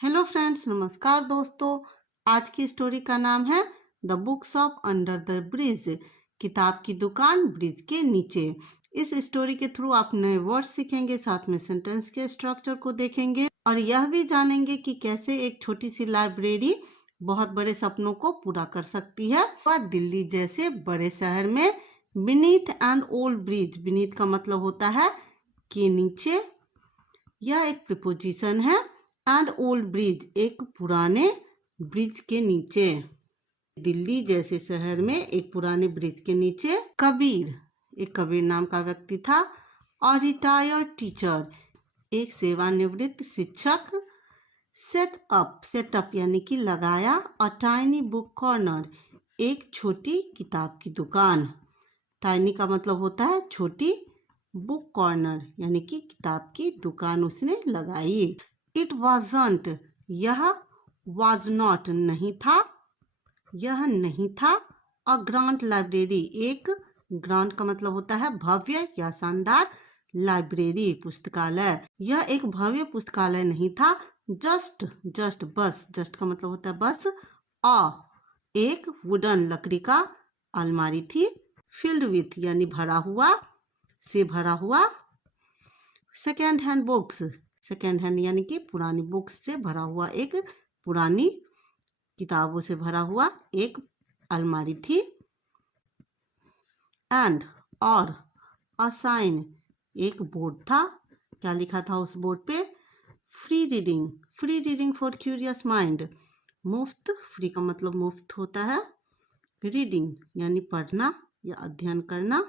Hello friends, नमस्कार दोस्तों। आज की स्टोरी का नाम है the books of under the bridge, किताब की दुकान ब्रिज के नीचे। इस स्टोरी के थ्रू आप नए वर्ड्स सीखेंगे, साथ में सेंटेंस के स्ट्रक्चर को देखेंगे और यह भी जानेंगे कि कैसे एक छोटी सी लाइब्रेरी बहुत बड़े सपनों को पूरा कर सकती है। वह दिल्ली जैसे बड़े शहर में beneath and old bridge, beneath का मतलब होता है के नीचे, यह एक प्रीपोजिशन है। एंड ओल्ड ब्रिज, एक पुराने ब्रिज के नीचे। दिल्ली जैसे शहर में एक पुराने ब्रिज के नीचे कबीर, एक कबीर नाम का व्यक्ति था। और रिटायर्ड टीचर, एक सेवानिवृत्त शिक्षक। सेटअप यानी कि लगाया। अ टाइनी बुक कॉर्नर, एक छोटी किताब की दुकान। टाइनी का मतलब होता है छोटी, बुक कॉर्नर यानी कि किताब की दुकान उसने लगाई। इट वॉजंट, यह वॉज नॉट नहीं था, यह नहीं था। अ ग्रांड लाइब्रेरी, एक ग्रांड का मतलब होता है भव्य या शानदार, लाइब्रेरी पुस्तकालय, यह एक भव्य पुस्तकालय नहीं था। जस्ट बस, जस्ट का मतलब होता है बस। एक वुडन, लकड़ी का अलमारी थी। फिल्ड विथ यानी भरा हुआ, से भरा हुआ। Second hand books, second hand यानी कि पुरानी बुक्स से भरा हुआ, एक पुरानी किताबों से भरा हुआ एक अलमारी थी। एंड, और, अ साइन, एक बोर्ड था। क्या लिखा था उस बोर्ड पे? Free reading for curious mind, मुफ्त, फ्री का मतलब मुफ्त होता है, रीडिंग यानी पढ़ना या अध्ययन करना।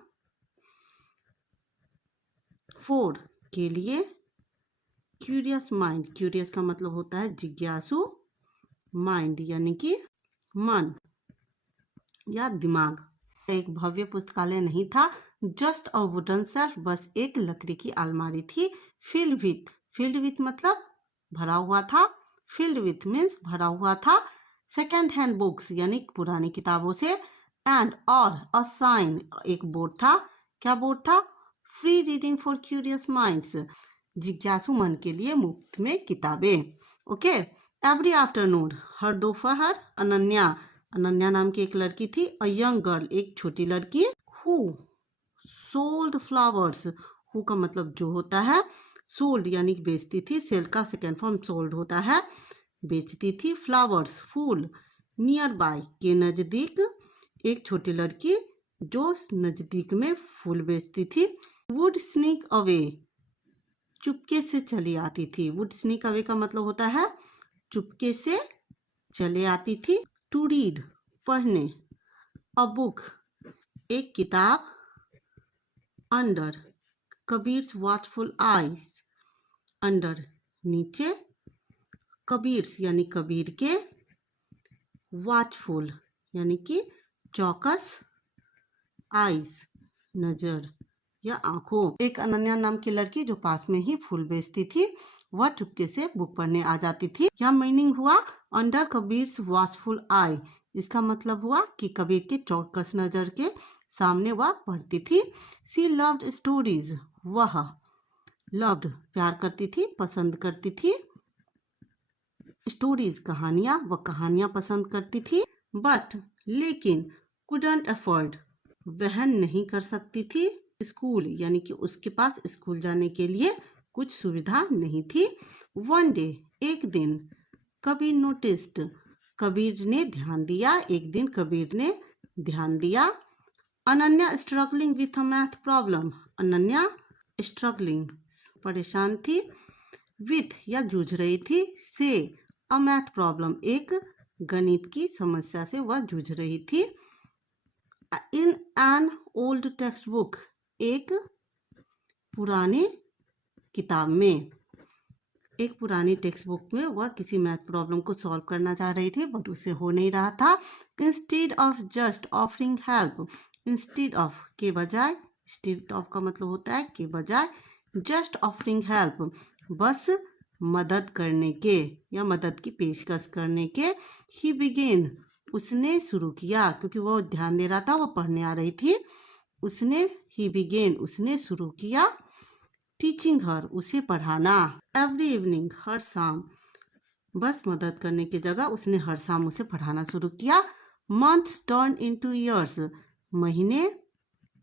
फॉर, के लिए। क्यूरियस माइंड, क्यूरियस का मतलब होता है जिज्ञासु, माइंड यानी कि मन या दिमाग। एक भव्य पुस्तकालय नहीं था। जस्ट अ वुडन शेल्फ, बस एक लकड़ी की अलमारी थी। फील्ड विथ मतलब भरा हुआ था। फील्ड विथ मीन्स भरा हुआ था। सेकेंड हैंड बुक्स यानी पुरानी किताबों से। एंड, और, अ साइन, एक बोर्ड था। क्या बोर्ड था? Free reading for curious minds, जिज्ञासु मन के लिए मुफ्त में किताबें। ओके। एवरी आफ्टरनून, हर दोपहर। अनन्या नाम की एक लड़की थी। अ यंग गर्ल, एक छोटी लड़की। हु सोल्ड फ्लावर्स, हु का मतलब जो होता है, सोल्ड यानी बेचती थी। सेल का सेकेंड फॉर्म सोल्ड होता है, बेचती थी। Flowers, fool. नियर बाय, के नजदीक, एक छोटी लड़की जो नजदीक में फूल बेचती थी। वुड स्नीक अवे, चुपके से चली आती थी। वुड स्नीक अवे का मतलब होता है चुपके से चले आती थी। टू रीड, पढ़ने। अ बुक, एक किताब। Under, Kabir's watchful eyes, under नीचे। कबीर्स यानी कबीर के। वॉचफुल यानी कि चौकस। आईज नजर या आंखों। एक अनन्या नाम की लड़की जो पास में ही फूल बेचती थी, वह चुपके से बुक पढ़ने आ जाती थी। यह मीनिंग हुआ अंडर कबीर्स वॉचफुल आई, इसका मतलब हुआ कि कबीर के चौकस नजर के सामने वह पढ़ती थी। सी लव्ड स्टोरीज, वह लव्ड प्यार करती थी, पसंद करती थी। स्टोरीज कहानियां, वह कहानियां पसंद करती थी। बट लेकिन, कुडंट अफोर्ड, वह नहीं कर सकती थी। स्कूल यानी कि उसके पास स्कूल जाने के लिए कुछ सुविधा नहीं थी। वन डे, एक दिन। कबीर नोटिस्ड, कबीर ने ध्यान दिया, एक दिन कबीर ने ध्यान दिया। Ananya struggling with a math problem, Ananya struggling परेशान थी, विथ या जूझ रही थी, से अ मैथ प्रॉब्लम, एक गणित की समस्या से वह जूझ रही थी। In an old text book, एक पुराने किताब में, एक पुरानी टेक्स्ट बुक में वह किसी मैथ प्रॉब्लम को सॉल्व करना चाह रही थी, बट उसे हो नहीं रहा था। Instead of just offering help, instead of के बजाय, इंस्टेड ऑफ का मतलब होता है के बजाय, जस्ट ऑफरिंग हेल्प बस मदद करने के या मदद की पेशकश करने के। ही बिगेन, उसने शुरू किया, क्योंकि वो ध्यान दे रहा था, वो पढ़ने आ रही थी। उसने, ही बिगेन, उसने शुरू किया। टीचिंग हर, उसे पढ़ाना। एवरी इवनिंग, हर शाम। बस मदद करने की जगह उसने हर शाम उसे पढ़ाना शुरू किया। मंथ्स टर्न इनटू ईयर्स, महीने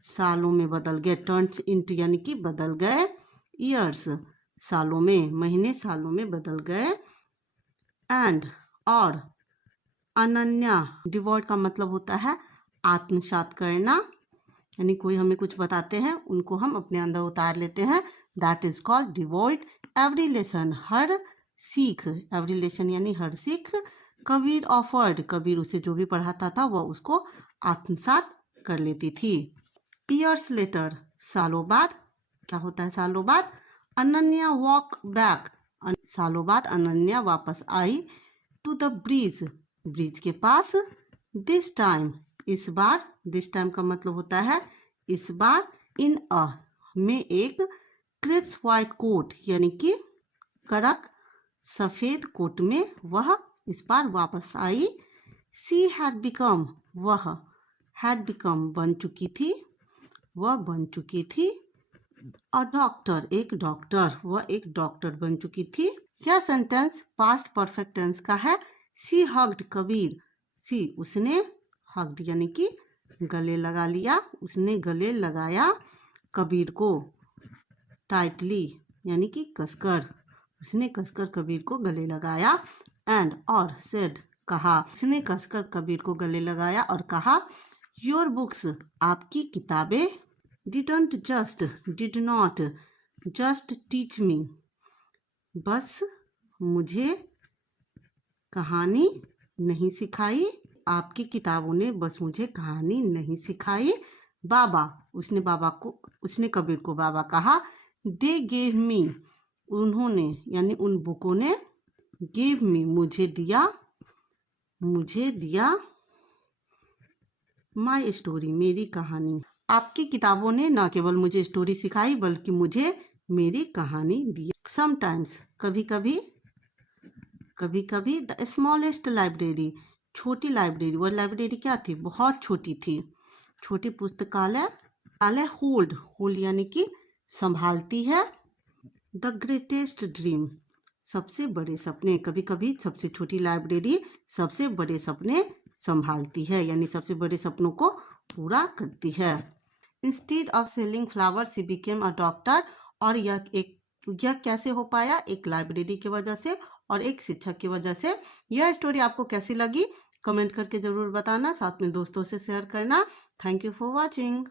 सालों में बदल गए। टर्न्स इनटू यानी कि बदल गए, ईयर्स सालों में, महीने सालों में बदल गए। एंड और अनन्या, डिवोट का मतलब होता है आत्मसात करना, यानी कोई हमें कुछ बताते हैं उनको हम अपने अंदर उतार लेते हैं। That is called divot. Every lesson, हर सीख, एवरी लेसन यानी हर सीख। कबीर ऑफर्ड, कबीर उसे जो भी पढ़ाता था वह उसको आत्मसात कर लेती थी। ईयर्स लेटर, सालों बाद, क्या होता है सालों बाद? अनन्या वॉक बैक, सालों बाद अनन्या वापस आई। टू द ब्रिज, ब्रिज के पास। दिस टाइम, इस बार, दिस टाइम का मतलब होता है इस बार। इन अ, में एक क्रिप्स वाइट कोट यानी कि कड़क सफेद कोट में वह इस बार वापस आई। सी हैड बिकम, वह हैड बिकम बन चुकी थी, वह बन चुकी थी। अ डॉक्टर, एक डॉक्टर, वह एक डॉक्टर बन चुकी थी। यह सेंटेंस पास्ट परफेक्ट टेंस का है। सी हग्ड कबीर, सी उसने, हग्ड यानी कि गले लगा लिया, उसने गले लगाया कबीर को। टाइटली यानी कि कसकर, उसने कसकर कबीर को गले लगाया। एंड और सेड, कहा, उसने कसकर कबीर को गले लगाया और कहा, योर बुक्स, आपकी किताबें, didn't just, did not just teach me, बस मुझे कहानी नहीं सिखाई, आपकी किताबों ने बस मुझे कहानी नहीं सिखाई। बाबा, उसने बाबा को, उसने कबीर को बाबा कहा। दे गेव मी, उन्होंने यानी उन बुकों ने, गिव मी मुझे दिया, मुझे दिया, माई स्टोरी मेरी कहानी। आपकी किताबों ने न केवल मुझे स्टोरी सिखाई बल्कि मुझे मेरी कहानी दी। समटाइम्स, कभी कभी, कभी कभी। द स्मॉलेस्ट लाइब्रेरी, छोटी लाइब्रेरी, वह लाइब्रेरी क्या थी? बहुत छोटी थी। छोटी पुस्तकालय, पुस्तकालय होल्ड, होल्ड यानी कि संभालती है। द ग्रेटेस्ट ड्रीम, सबसे बड़े सपने, कभी कभी सबसे छोटी लाइब्रेरी सबसे बड़े सपने संभालती है, यानी सबसे बड़े सपनों को पूरा करती है। Instead of selling flowers she became a doctor, और यह कैसे हो पाया? एक लाइब्रेरी की वजह से और एक शिक्षक की वजह से। यह स्टोरी आपको कैसी लगी कमेंट करके ज़रूर बताना, साथ में दोस्तों से शेयर करना। Thank you for watching.